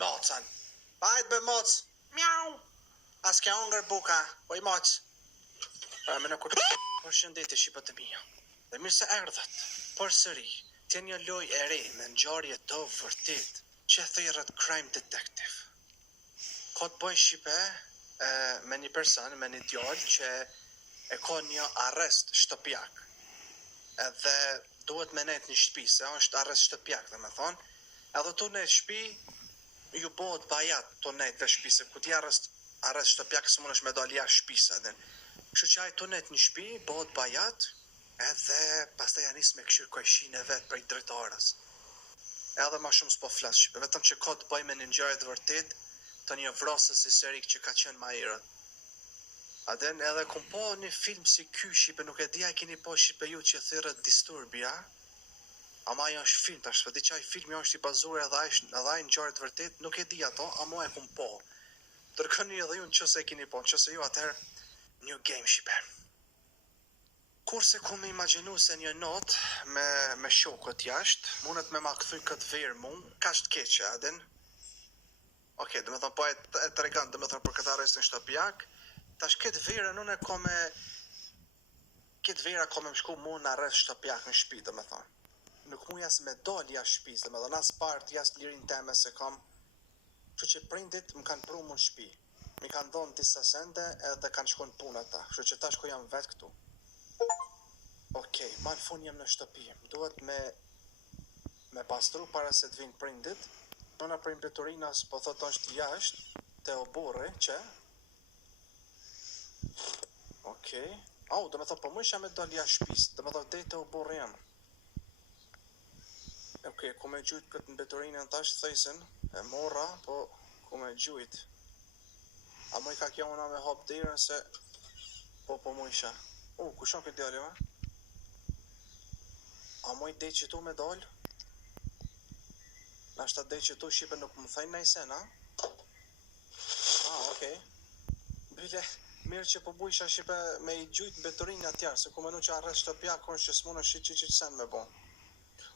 Mocën. Bajt be moc. Miau. As ke hongër buka. Po I moc. Me në kur... Përshëndetje shqipët e mia. Dhe mirë se erdhët. Por sëri, të një loj e re me ngjarje të vërtet që thirrët Crime Detective. Ka të bëj shqipe me një person, me një djalë që e ka një arrest shtëpiak. Edhe duhet me nejt një shtëpi, se është arrest shtëpiak, dhe me thonë. Edhe tu nejt shtëpi, ju bëhet bajat tu nejt dhe shtëpi, se ku ti arrest shtëpiak, së mund është me dalë jashtë shtëpisë edhe. Kështu që ai tu nejt një shtëpi, bëhet bajat, edhe pastaj ja nis me këshir kojshin e vet prej drejtarës. Edhe ma shumë s'po flas shqipe, vetëm që ka të bëj me një ngjarje të vërtet të një vrasës historik që ka qenë më herët. Aden edhe kom po një film si ky shqipe, nuk e di a keni po shqipe ju që thirrët Disturbia. Ama ajo është film tash, po di çaj filmi është I bazuar edhe ai ngjarje të vërtet, nuk e di ato, ama e kom po. Dërgoni edhe ju nëse e keni po, nëse jo atëherë New Game shqipe. Kurse ku me imagjinu se një not me shokët jashtë, mundet me ma kthy këtë verë mu, ka shtë keqe, adin. Okej, dhe me thonë, po e tregan, dhe me thonë, për këtë arrestin shtëpiak, tash këtë verë unë e ka me... Këtë vera ka me më shku mu në arrest shtëpiak në shtëpi, dhe me thonë. Nuk mu jas me dal jashtë shtëpis, dhe me thonë, as part jas lirin teme se kam... Kështu që prindit më kanë pru mu në shtëpi. Mi kanë dhonë disa sende edhe kanë shku në punë ata. Kështu që tash ku jam vetë këtu. Okej, ma në fund jam në shtëpi. Duhet me pastru para se të vinë prindit. Nëna për impeturinas po thot është jashtë, te o burri, që? Okej. Do me thot, po mu isha me dal jashtë shtëpis. Do me thot, dej te o burri jam. Okej, ku me gjujt këtë impeturinë tash thejsen, e mora, po ku me gjujt. A mu I ka kja una me hop dirën se... Po mu isha. Kushon këtë djali, ma? A mu I dej që tu me dal? Nashta dej që tu shqipe nuk më thajnë najsen, a? Okej. Bile, mirë që po bujsha shqipe me I gjujt mbeturinë atjarë, se ku menu që arrest shtëpiak është që s'mon është që sen me bon.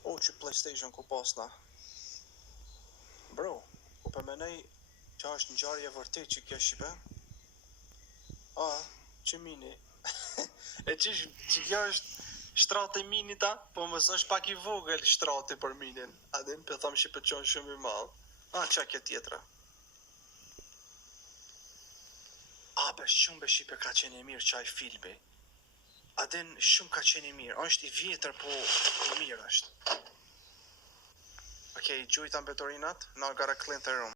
Që PlayStation ku pasna. Bro, ku përmenej që është ngjarje vërtet që kjo shqipe? Që mini. E që kjo është shtrati mini ta? Po mësë është pak I vogël shtrati për minin. Adin, për thamë shqipe qonë shumë I malë. Qa kjo tjetra? Besh shumë be shqipe ka qenë I mirë qaj filmi. Adin, shumë ka qenë I mirë. Është I vjetër, po I mirë është. Okej, gjujta mbetorinat, now I gotta clean the room.